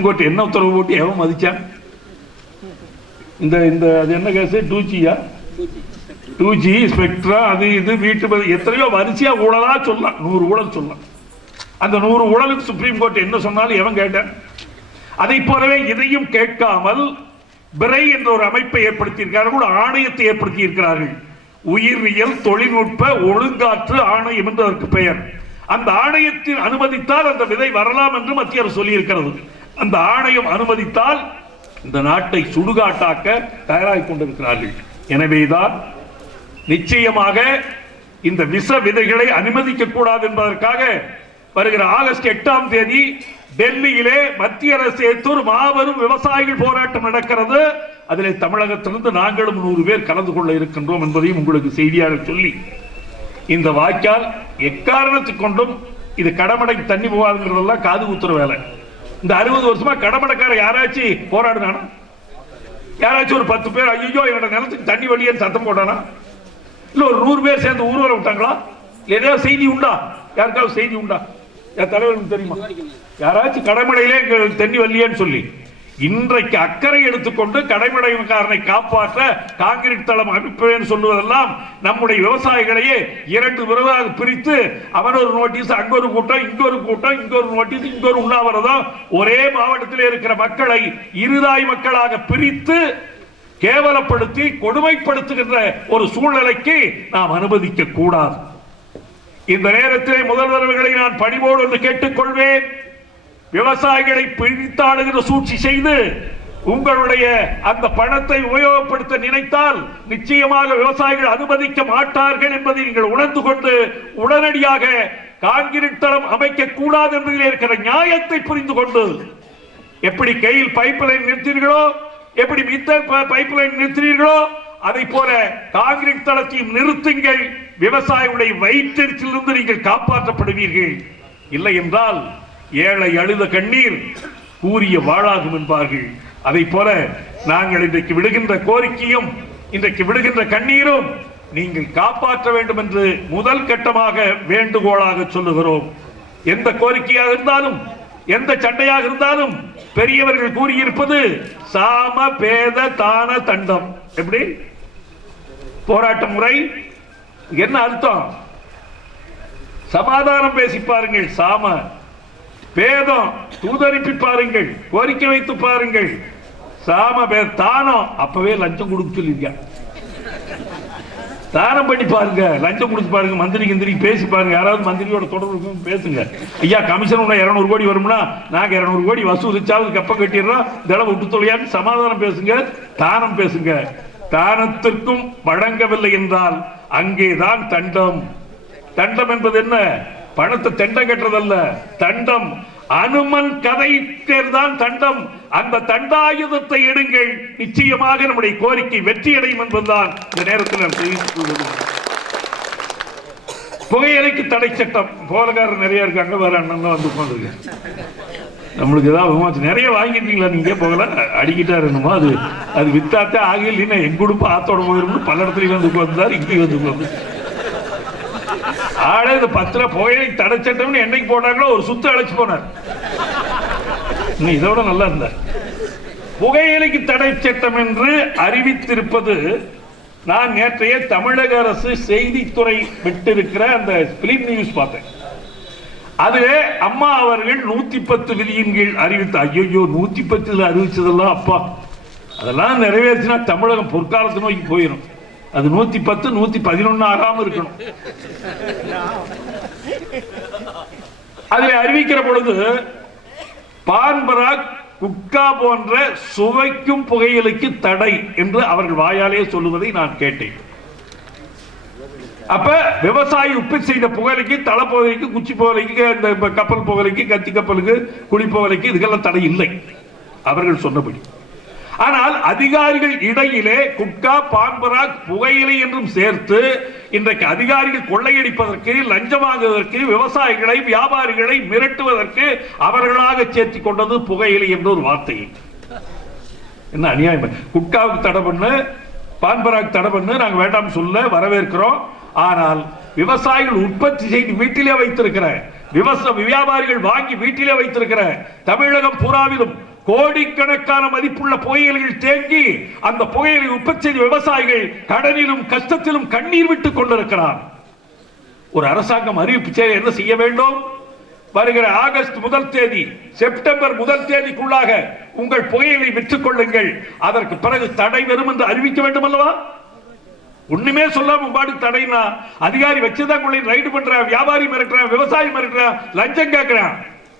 என்ன உத்தரவு போட்டு எவன் மதிச்சான்? இந்த இந்த அது என்ன கேஸ்? 2G-யா? 2G ஸ்பெக்ட்ரா அது இது வீட்டு எத்தனையோ வரிசையா ஊழலா சொல்லலாம், 100 ஊழல் சொல்லலாம். அந்த 100 ஊழலுக்கு சுப்ரீம் கோர்ட் என்ன சொன்னாலும் எவன் கேட்டான்? அதை போலவே இதையும் கேட்காமல் பிரை என்ற ஒரு அமைப்பை ஏற்படுத்தியிருக்கிறார்கள், ஆணையத்தை ஏற்படுத்தி இருக்கிறார்கள். உயிரியல் தொழில்நுட்ப ஒழுங்காற்று ஆணையம் என்று அதற்கு பெயர். அந்த ஆணையத்தின் அனுமதித்தால் அந்த விதை வரலாம் என்று மத்திய அரசு சொல்லி இருக்கிறது. அந்த ஆணையம் அனுமதித்தால் இந்த நாட்டை சுடுகாட்டாக்க தயாராகி கொண்டிருக்கிறார்கள். எனவேதான் நிச்சயமாக இந்த விஷ விதைகளை அனுமதிக்க கூடாது என்பதற்காக வருகிற ஆகஸ்ட் 8ஆம் தேதி டெல்லியிலே மத்திய அரசு ஒரு மாபெரும் விவசாயிகள் போராட்டம் நடக்கிறது. அதிலே தமிழகத்திலிருந்து நாங்களும் 100 பேர் கலந்து கொள்ள இருக்கின்றோம் என்பதையும் உங்களுக்கு செய்தியாக சொல்லி, இந்த வாய்க்கால் எக்காரணத்துக்கு கொண்டும் இது கடமடைக்கு தண்ணி போகாதுங்கிறதெல்லாம் காது குத்துற வேலை. இந்த 60 வருஷமா கடமடைக்கார யாராச்சும் போராடுனானா? யாராச்சும் ஒரு 10 பேர் ஐயோ என்னோட நிலத்துக்கு தண்ணி வழியன்னு சத்தம் போட்டானா? இல்ல ஒரு 100 பேர் சேர்ந்து ஊர்வலம் விட்டாங்களா? ஏதாவது செய்தி உண்டா? யாருக்காவது செய்தி உண்டா? என் தலைவருக்கு தெரியுமா யாராச்சும் கடமடையிலே தண்ணி வரலையேன்னு சொல்லி? இன்றைக்கு அக்கறை எடுத்துக்கொண்டு கடைமடைக்காரனை காப்பாற்ற கான்கிரீட் தளம் அமைப்பேன் சொல்லுவதெல்லாம் நம்முடைய விவசாயிகளையே 2 விரைவாக பிரித்து அவன் ஒரு நோட்டீஸ், அங்க ஒரு கூட்டம், இங்க ஒரு கூட்டம், இங்க ஒரு நோட்டீஸ், இங்க ஒரு உண்ணாவிரதம், ஒரே மாவட்டத்தில் இருக்கிற மக்களை இருதாய் மக்களாக பிரித்து கேவலப்படுத்தி கொடுமைப்படுத்துகின்ற ஒரு சூழ்நிலைக்கு நாம் அனுமதிக்க கூடாது. இந்த நேரத்திலே முதல்வர் அவர்களை நான் பணிவோடு என்று கேட்டுக்கொள்வேன். விவசாயிகளை பிரித்தாளுகிற சூழ்ச்சி செய்து உங்களுடைய அந்த பணத்தை உபயோகப்படுத்த நினைத்தால் நிச்சயமாக விவசாயிகள் அனுமதிக்க மாட்டார்கள் என்பதை நீங்கள் உணர்ந்து கொண்டு உடனடியாக கான்கிரீட் தளம் அமைக்க கூடாது என்பதில் இருக்கிற நியாயத்தை புரிந்து கொண்டு, எப்படி கையில் பைப்லைன் நிறுத்தீர்களோ, எப்படி மித்தல் பைப்லைன் நிறுத்தினீர்களோ, அதை போல கான்கிரீட் தளத்தையும் நிறுத்துங்கள். விவசாயிகளுடைய வயிற்றிலிருந்து நீங்கள் காப்பாற்றப்படுவீர்கள். இல்லை என்றால் ஏழை அழுத கண்ணீர் கூறிய வாழாகும் என்பார்கள். அதை போல நாங்கள் இன்றைக்கு விடுகின்ற கோரிக்கையும் இன்றைக்கு விடுகின்ற கண்ணீரும் நீங்கள் காப்பாற்ற வேண்டும் என்று முதல் கட்டமாக வேண்டுகோளாக சொல்லுகிறோம். எந்த கோரிக்கையாக இருந்தாலும் எந்த சண்டையாக இருந்தாலும் பெரியவர்கள் கூறியிருப்பது சாம பேத தான தண்டம். எப்படி போராட்ட முறை? என்ன அர்த்தம்? சமாதானம் பேசி பாருங்கள், சாம பேதம் தூதரிப்பி பாருங்கள், கோரிக்கை வைத்து பாருங்கள், சாம பேத தானம் அப்பவே லஞ்சம் கொடுக்க சொல்லிருக்க. தானம் பண்ணி பாருங்க, லஞ்சம் கொடுத்து பாருங்க, மந்திரி கிந்திரி பேசி பாருங்க. யாராவது மந்திரியோட தொடர்பு பேசுங்க. ஐயா கமிஷன் 200 கோடி வரும்னா நாங்க 200 கோடி வசூலிச்சாலும் கப்ப கட்டிடுறோம், இதெல்லாம் விட்டு தொலையான்னு சமாதானம் பேசுங்க, தானம் பேசுங்க. தானத்திற்கும் வழங்கவில்லை என்றால் அங்கேதான் தண்டம். தண்டம் என்பது என்ன? பணத்தை தெண்டம் கட்டுறதல்ல, தண்டம். அனுமன் கதை பேர்தான் தண்டம். அந்த தண்டாயுதத்தை எடுங்கள், நிச்சயமாக நம்முடைய கோரிக்கை வெற்றி அடையும் என்பதுதான் இந்த நேரத்தில் நான் தெரிவித்துக் கொள்வது. புகையிலைக்கு தடை சட்டம் போலகாரர் நிறைய இருக்காங்க, வேற அண்ணன் வந்து உட்காந்துருக்க. நம்மளுக்கு ஏதாவது நிறைய வாங்கிட்டீங்களா? நீங்க போகல அடிக்கிட்டா என்னமோ அது அது வித்தாத்தே ஆகல. எங்க குடும்ப ஆத்தோட போயிருந்து பல இடத்துல வந்து உட்கார்ந்தாரு, இங்கே வந்து உட்கார்ந்து ஆளே இந்த 10 புகையிலை தடை சட்டம் என்னைக்கு போட்டாங்களோ ஒரு சுத்து அழைச்சு போனார். இதோட நல்லா இருந்தார். புகையிலைக்கு தடை சட்டம் என்று அறிவித்திருப்பது நான் நேற்றைய தமிழக அரசு செய்தித்துறை விட்டிருக்கிற அந்த பிலிம் நியூஸ் பார்த்தேன். அதிலே அம்மா அவர்கள் 110 விதியின் கீழ் அறிவித்த, ஐயோ 110 அறிவிச்சதெல்லாம் அப்பா அதெல்லாம் நிறைவேற்றினா தமிழகம் பொற்காலத்தை நோக்கி போயிடும். அது 110 111 ஆகாம இருக்கணும். அதில் அறிவிக்கிற பொழுது பான்பராக் குட்கா போன்ற சுவைக்கும் புகையிலைக்கு தடை என்று அவர்கள் வாயாலே சொல்லுவதை நான் கேட்டேன். அப்ப விவசாயி உற்பத்தி செய்த புகையிலைக்கு, தள புகையிலைக்கு, குச்சி புகையிலைக்கு, இந்த கப்பல் புகையிலைக்கு, கத்தி கப்பலுக்கு, குழி புகையிலைக்கு இதுக்கெல்லாம் தடை இல்லை அவர்கள் சொன்னபடி. ஆனால் அதிகாரிகள் இடையிலே குட்கா பான்பராக் புகையிலை என்றும் சேர்த்து இன்றைக்கு அதிகாரிகள் கொள்ளையடிப்பதற்கு, லஞ்சம் வாங்குவதற்கு, விவசாயிகளை வியாபாரிகளை மிரட்டுவதற்கு அவர்களாக சேர்த்து கொண்டது புகையிலை என்ற ஒரு வார்த்தையை. என்ன அநியாயம்! குட்காவுக்கு தடை பண்ணு, பான்பராக் தடை பண்ணு, நாங்கள் வேண்டாம் சொல்ல வரவேற்கிறோம். ஆனால் விவசாயிகள் உற்பத்தி செய்து வீட்டிலே வைத்திருக்கிற வியாபாரிகள் வாங்கி வீட்டிலே வைத்திருக்கிற தமிழகம் பூராவிலும் கோடிக்கணக்கான மதிப்புள்ள புகையிலைகள் தேங்கி அந்த புகையிலை உற்பத்தி செய்த விவசாயிகள் கடனிலும் கஷ்டத்திலும் கண்ணீர் விட்டுக் கொண்டிருக்கிறார். ஒரு அரசாங்கம் அறிவிப்பு என்ன செய்ய வேண்டும்? வருகிற ஆகஸ்ட் 1 தேதி செப்டம்பர் 1 தேதிக்குள்ளாக உங்கள் புகையிலை விற்றுக் கொள்ளுங்கள், அதற்கு பிறகு தடை வரும் என்று அறிவிக்க வேண்டும் அல்லவா? ஒண்ணுமே சொல்லாம பாடு தடைனா அதிகாரி வச்சுதான் கொள்ளை ரைடு பண்றான், வியாபாரி மிரட்டுறான், விவசாயி மிரட்டுறான், லஞ்சம் கேட்கிறான்.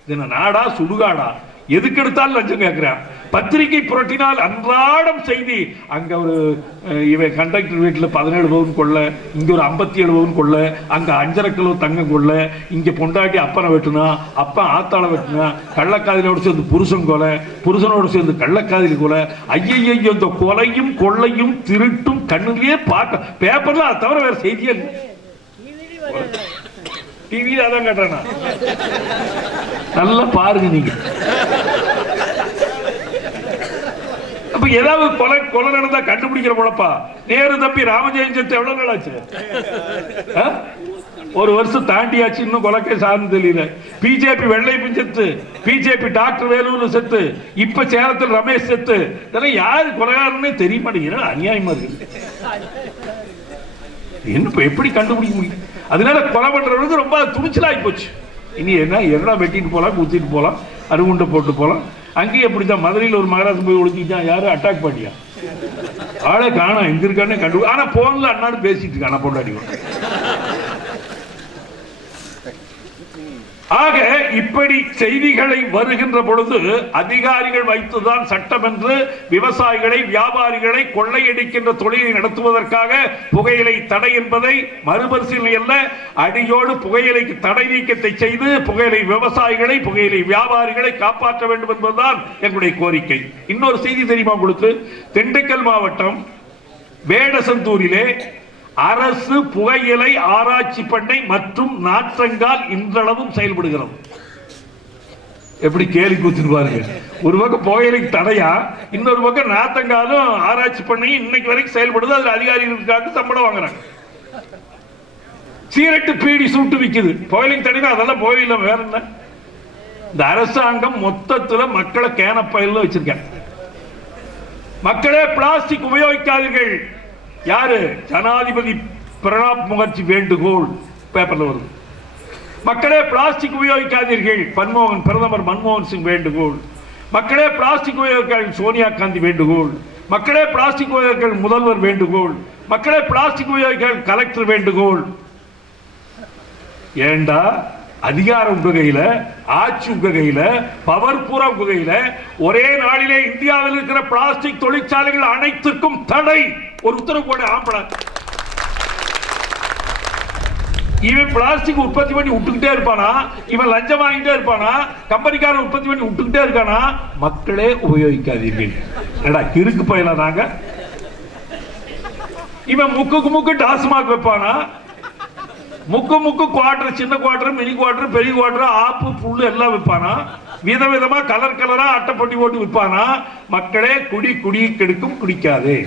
இது நாடா சுடுகாடா? எதுக்கு எடுத்தாலும் லஞ்சம் கேட்கிறான். பத்திரிகை புரட்டினால் அன்றாடம் செய்தி. அங்க ஒரு இவன் கண்டக்டர் வீட்டில் 17 பவுன் கொள்ள, இங்க ஒரு 57 பவுன் கொள்ள, அங்க 5.5 கிலோ தங்கம் கொள்ள, இங்க பொண்டாட்டி அப்பனை வெட்டுனா, அப்பன் ஆத்தாள வெட்டுனா, கள்ளக்காதலோடு சேர்ந்து புருஷன் கொலை, புருஷனோடு சேர்ந்து கள்ளக்காதலி கொலை. ஐயையோ, இந்த கொலையும் கொள்ளையும் திருட்டும் கண்ணுலயே பார்க்க பேப்பர்ல அதை தவிர வேற செய்தியே டிவியில அதான் கேட்டானா? நல்லா பாருங்க நீங்க. அப்ப ஏதாவது கொலை நடந்தா கண்டுபிடிக்கிற போலப்பா. நேரு தம்பி ராமஜெயம் செத்து எவ்வளவு நாள் ஆச்சு? 1 வருஷம் தாண்டியாச்சு, இன்னும் கொலைக்கே சார்ந்து தெரியல. பிஜேபி வெள்ளை செத்து, பிஜேபி டாக்டர் வேலூர் செத்து, இப்ப சேலத்தில் ரமேஷ் செத்து. இதெல்லாம் யாரு கொலைகாரன்னே தெரிய மாட்டேங்கிற. அநியாயமா இருக்கு. என்ன எப்படி கண்டுபிடிக்க முடியும்? அதனால கொலை பண்றவங்களுக்கு ரொம்ப துணிச்சலாகி போச்சு. இனி என்ன வெட்டிட்டு போலாம், குத்திட்டு போலாம், அருகுண்டை போட்டு போலாம். அங்கேயும் அப்படித்தான். மதுரையில் ஒரு மகாராஜ் போய் ஒழுங்கிட்டான். யாரு? அட்டாக் பண்ணியா? ஆளே காணா, எங்க இருக்கானே கண்டு. ஆனா போன்ல அண்ணாடு பேசிட்டு இருக்கான பொண்டாடி. ஆக இப்படி செய்திகளை வருகின்ற பொழுது அதிகாரிகள் வைத்துதான் சட்டம் என்று விவசாயிகளை, வியாபாரிகளை கொள்ளையடிக்கின்ற தொழிலை நடத்துவதற்காக புகையிலை தடை என்பதை மறுபரிசீலனை அல்ல, அடியோடு புகையிலைக்கு தடை நீக்கத்தை செய்து புகையிலை விவசாயிகளை, புகையிலை வியாபாரிகளை காப்பாற்ற வேண்டும் என்பதுதான் எங்களுடைய கோரிக்கை. இன்னொரு செய்தி தெரியுமா உங்களுக்கு? திண்டுக்கல் மாவட்டம் வேடசந்தூரிலே அரசு புகையிலை ஆராய்ச்சி பண்ணை மற்றும் நாற்றங்கால் இன்றளவும் செயல்படுகிறது. எப்படி கேலி கூத்துன்னு பாருங்க. ஒரு பக்கம் புகையிலைக்கு தடையா, இன்னொரு பக்கம் நாற்றங்காலும் ஆராய்ச்சி பண்ணை இன்னைக்கு வரைக்கும் செயல்படுது. அதுல அதிகாரிகளுக்காக சம்பளம் வாங்குறாங்க. சீரட்டு பீடி சூட்டு விக்குது. புகையிலைக்கு தடைனா அதெல்லாம் புகையில வேற என்ன? இந்த அரசாங்கம் மொத்தத்துல மக்களை கேனப்பயில வச்சிருக்காங்க. மக்களே பிளாஸ்டிக் உபயோகிக்காதீர்கள். யாரு? ஜனாதிபதி பிரணாப் முகர்ஜி வேண்டுகோள் பேப்பர்ல வருது. மக்களே பிளாஸ்டிக் உபயோகிக்காதீர்கள். பிரதமர் மன்மோகன் சிங் வேண்டுகோள். மக்களே பிளாஸ்டிக் உபயோகிக்காதீர்கள். சோனியா காந்தி வேண்டுகோள். மக்களே பிளாஸ்டிக் உபயோகிக்காதீர்கள். முதல்வர் வேண்டுகோள். மக்களே பிளாஸ்டிக் உபயோகிக்காதீர்கள். கலெக்டர் வேண்டுகோள். ஏண்டா அதிகாரம் உங்க கையில, ஆட்சி உங்க கையில, பவர் பூரா உங்க கையில. ஒரே நாளிலே இந்தியாவில் இருக்கிற பிளாஸ்டிக் தொழிற்சாலைகள் அனைத்திற்கும் தடை. ஒரு உத்தரவு போட ஆம்பள. இவன் பிளாஸ்டிக் உற்பத்தி பண்ணி விட்டுக்கிட்டே இருப்பானா? இவன் லஞ்சம் வாங்கிட்டே இருப்பானா? கம்பெனிக்காரன் உற்பத்தி பண்ணி விட்டுக்கிட்டே இருக்கானா? மக்களே உபயோகிக்காதீர்கள். ஏடா கிறுக்கு பயில நாங்க. இவன் முக்குக்கு முக்கு டாஸ்மாக் வைப்பானா? முக்கு முக்கு குவார்டர், சின்ன குவார்டர், மினி குவார்டர், பெரிய குவார்டர், ஆப்பு புல்லு எல்லாம் விற்பானா? விதவிதமா கலர் கலரா அட்டைப்பட்டி போட்டு விற்பானா? மக்களே குடி குடி கெடுக்கும், குடிக்காதே.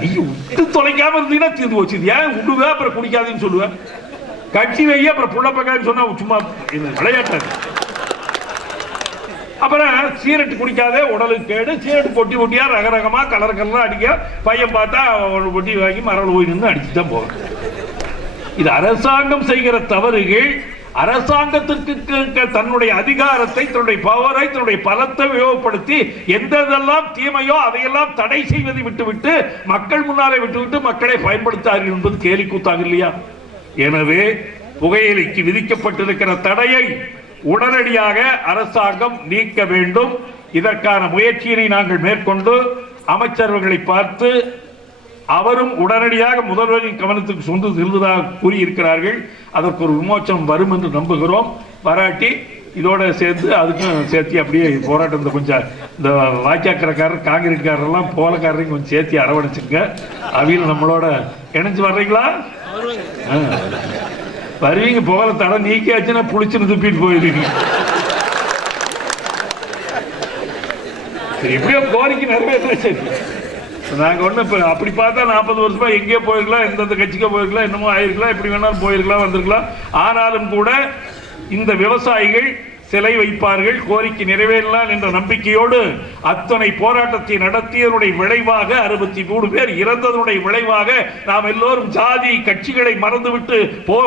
நீ விட்டு தொலைக்காம இருந்தீங்கன்னா தீர்ந்து போச்சு. ஏன் விடுவேன் அப்புறம் குடிக்காதுன்னு சொல்லுவேன். கட்டி வைய அப்புறம் புள்ள பக்கான்னு சொன்னா சும்மா விளையாட்டாது. அப்புறம் சீரட்டு குடிக்காதே, உடலுக்கு கேடு. சீரட்டு பொட்டி பொட்டியா ரகரகமா கலர் கலரா அடிக்க, பையன் பார்த்தா பொட்டி வாங்கி மரல் போய் நின்று அடிச்சு தான் போவேன். இது அரசாங்கம் செய்கிற தவறுகள். அரசாங்கத்திற்கு தன்னுடைய அதிகாரத்தை, தன்னுடைய பவரை, தன்னுடைய பலத்தை உபயோகப்படுத்தி எந்தெல்லாம் தீமையோ அதையெல்லாம் தடை செய்வதை விட்டுவிட்டு மக்கள் முன்னாலே விட்டுவிட்டு மக்களை பயன்படுத்தார்கள் என்பது கேலி கூத்தாக இல்லையா? எனவே புகையிலைக்கு விதிக்கப்பட்டிருக்கிற தடையை உடனடியாக அரசாங்கம் நீக்க வேண்டும். இதற்கான முயற்சியினை நாங்கள் மேற்கொண்டு அமைச்சர்களை பார்த்து அவரும் உடனடியாக முதல்வரின் கவனத்துக்கு சொந்து செல்வதாக கூறியிருக்கிறார்கள். அதற்கு ஒரு விமோச்சனம் வரும் என்று நம்புகிறோம். வராட்டி இதோட சேர்த்து அதுக்கும் சேர்த்து அப்படியே போராட்டத்தை கொஞ்சம் இந்த வாய்க்காக்கரக்காரர், காங்கிரீட்காரெல்லாம் போலக்காரரையும் கொஞ்சம் சேர்த்து அரவணைச்சுங்க. அவையில் நம்மளோட இணைஞ்சு வர்றீங்களா? வருவீங்க. போகல தடை நீக்கியாச்சுன்னா புளிச்சுன்னு துப்பிட்டு போயிருவீங்க. சரி, எப்படியோ கோரிக்கை நிறைவேற்ற. சரி, நாங்க ஒண்ணு அப்படி பார்த்தா 40 வருஷமா எங்கேயோ போயிருக்கலாம், எந்தெந்த கட்சிக்கோ போயிருக்கலாம், என்னமோ ஆயிருக்கலாம், எப்படி வேணாலும் போயிருக்கலாம், வந்திருக்கலாம். ஆனாலும் கூட இந்த விவசாயிகள் சிலை வைப்பார்கள், கோரிக்கை நிறைவேறலாம் என்ற நம்பிக்கையோடு அத்தனை போராட்டத்தை நடத்தியதனுடைய விளைவாக 63 பேர் இறந்ததனுடைய விளைவாக நாம் எல்லோரும் ஜாதி கட்சிகளை மறந்துவிட்டு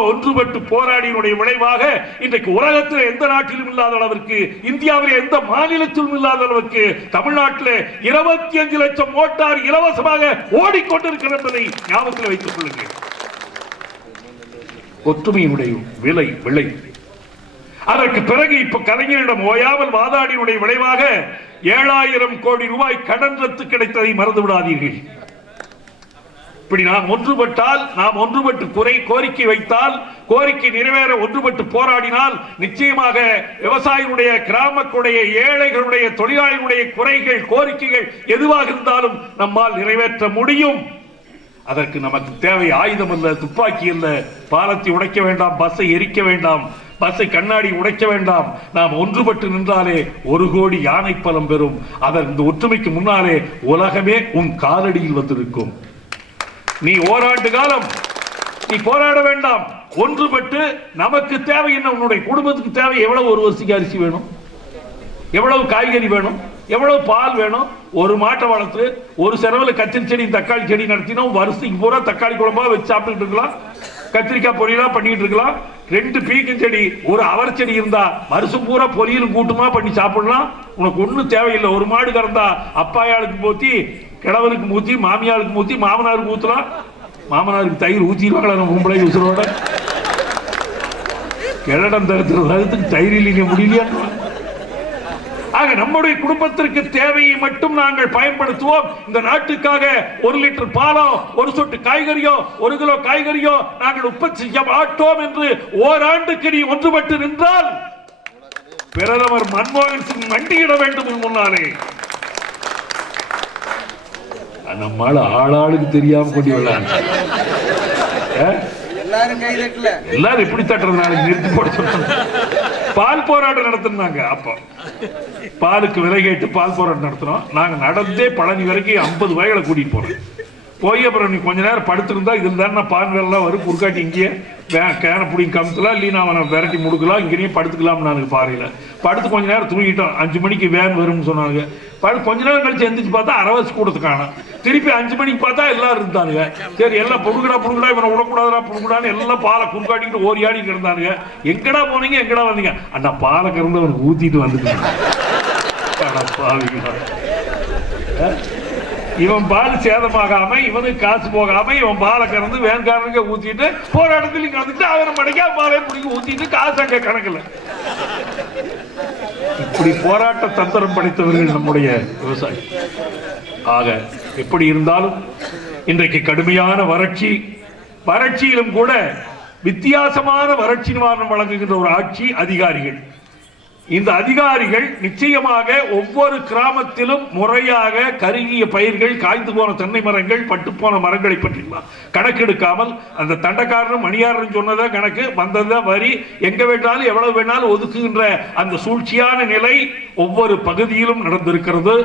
ஒன்றுபட்டு போராடினுடைய விளைவாக இன்றைக்கு உலகத்தில் எந்த நாட்டிலும் இல்லாத அளவிற்கு, இந்தியாவில் எந்த மாநிலத்திலும் இல்லாத அளவுக்கு தமிழ்நாட்டில் 25 லட்சம் மோட்டார் இலவசமாக ஓடிக்கொண்டிருக்கிறது என்பதை ஞாபகத்தில் வைத்துக் கொள்ளுங்கள். ஒற்றுமையினுடைய விளை. அதற்கு பிறகு இப்ப கலைஞரிடம் ஓயாமல் வாதாடினுடைய விளைவாக 7000 கோடி ரூபாய் கடன் ரத்து கிடைத்ததை மறந்து விடாதீர்கள். இப்படி நாம் ஒன்றுபட்டால், நாம் ஒன்றுபட்டு கோரிக்கை வைத்தால், கோரிக்கை நிறைவேற ஒன்றுபட்டு போராடினால் நிச்சயமாக விவசாயிகளுடைய, கிராமக்குடைய, ஏழைகளுடைய, தொழிலாளிகளுடைய குறைகள், கோரிக்கைகள் எதுவாக இருந்தாலும் நம்மால் நிறைவேற்ற முடியும். அதற்கு நமக்கு தேவை ஆயுதம் அல்ல, துப்பாக்கி அல்ல, பாலத்தை உடைக்க வேண்டாம், பஸ்ஸை எரிக்க வேண்டாம், பஸ்ஸை கண்ணாடி உடைக்க வேண்டாம். நாம் ஒன்றுபட்டு நின்றாலே 1 கோடி யானை பலம் பெறும். அதன் இந்த ஒற்றுமைக்கு முன்னாலே உலகமே உன் காலடியில் வந்திருக்கும். நீ ஓராண்டு காலம் நீ போராட வேண்டாம். ஒன்றுபட்டு நமக்கு தேவை என்ன, உன்னுடைய குடும்பத்துக்கு தேவை எவ்வளவு, ஒரு வருஷத்துக்கு அரிசி வேணும், எவ்வளவு காய்கறி வேணும், எவ்வளவு பால் வேணும், ஒரு மாட்டை வளர்த்து ஒரு செலவில் கத்திரி செடி தக்காளி செடி நடத்தினோம், வருஷத்துக்கு பூரா தக்காளி குழம்பா வச்சு சாப்பிட்டு இருக்கலாம், கத்திரிக்காய் பொரியலா பண்ணிட்டு இருக்கலாம். 2 பீக்கும் செடி, ஒரு அவரை செடி இருந்தா வருஷம் பூரா பொரியலும் கூட்டுமா பண்ணி சாப்பிடலாம். உனக்கு ஒன்றும் தேவையில்லை. ஒரு மாடு கறந்தா அப்பாயாளுக்கு ஊத்தி, கிழவனுக்கு ஊத்தி, மாமியாளுக்கு ஊத்தி, மாமனாருக்கு ஊத்தலாம். மாமனாருக்கு தயிர் ஊத்திடுவாங்களா மும்பளை உசுரோட? கிழடம் தகுத்துக்கு தயிர் இல்லைங்க, முடியலையா? ஆக நம்முடைய குடும்பத்திற்கு தேவையை மட்டும் நாங்கள் பயன்படுத்துவோம். இந்த நாட்டுக்காக 1 லிட்டர் பாலோ, ஒரு சொட்டு காய்கறியோ, 1 கிலோ காய்கறியோ நாங்கள் உற்பத்தி செய்ய மாட்டோம் என்று ஓராண்டுக்கு நீ ஒன்றுபட்டு நின்றால் பிரதமர் மன்மோகன் சிங் மண்டியிட வேண்டும் முன்னாலே. நம்மால ஆளாளுக்கு தெரியாம கொண்டு விளையாடு எல்லாரும் எப்படி தட்டுறது, நாளைக்கு நிறுத்தி போட சொன்னாங்க. பால் போராட்டம் நடத்தினாங்க. அப்போ பாலுக்கு விலை கேட்டு பால் போராட்டம் நடத்தினோம். நாங்க நடந்தே பழனி வரைக்கும் 50 வயலை கூட்டிட்டு போறோம். போய் அப்புறம் நீ கொஞ்ச நேரம் படுத்திருந்தா இதுல தானே பால் வேலாம் வரும், குறுக்காட்டி இங்கேயே கேன பிடிங்க கமுத்தலாம், இல்லைன்னா அவனை விரட்டி முடுக்கலாம், இங்கேயும் படுத்துக்கலாம். நானுக்கு பாறையில் படுத்து கொஞ்ச நேரம் தூங்கிட்டோம். 5 மணிக்கு வேன் வரும்னு சொன்னாங்க. கொஞ்ச நேரம் கழிச்சு எந்திரிச்சு பார்த்தா அரவசி கூடத்து காணும். திருப்பி 5 மணிக்கு பார்த்தா எல்லாரும் இருந்தானுங்க. சரி எல்லாம் புடுங்கடா இவனை விடக்கூடாதுடா புடுங்கடான்னு எல்லாம் பாலை குறுக்காட்டிக்கிட்டு ஓரியாடிட்டு இருந்தானுங்க. எங்கடா போனீங்க, எங்கடா வந்தீங்க? அண்ணா பாலை கறந்து அவனுக்கு ஊத்திட்டு வந்துட்டு இவன் பால் சேதமாகாம, இவனுக்கு காசு போகாம, இவன் பாலை கறந்து வேன்காரனுக்கு ஊத்திட்டு போராட்டத்திலையும் கலந்துட்டு அவனை மடைக்கா பாலை பிடிக்க ஊத்திட்டு காசு அங்க கணக்குல. இப்படி போராட்ட தந்திரம் படைத்தவர்கள் நம்முடைய விவசாயி. ஆக எப்படி இருந்தாலும் இன்றைக்கு கடுமையான வறட்சியிலும் கூட வித்தியாசமான வறட்சி நிவாரணம் வழங்குகின்ற ஒரு ஆட்சி அதிகாரிகள். இந்த அதிகாரிகள் நிச்சயமாக ஒவ்வொரு கிராமத்திலும் முறையாக கருகிய பயிர்கள், காய்ந்து போன தென்னை மரங்கள், பட்டுப்போன மரங்களை பற்றி கணக்கெடுக்காமல், அந்த தண்டக்காரனும் மணியாரன் சொன்னதா கணக்கு, வந்ததா வரி, எங்க வேணாலும் எவ்வளவு வேணாலும் ஒதுக்குகின்ற அந்த சூழ்ச்சியான நிலை ஒவ்வொரு பகுதியிலும் நடந்திருக்கிறது.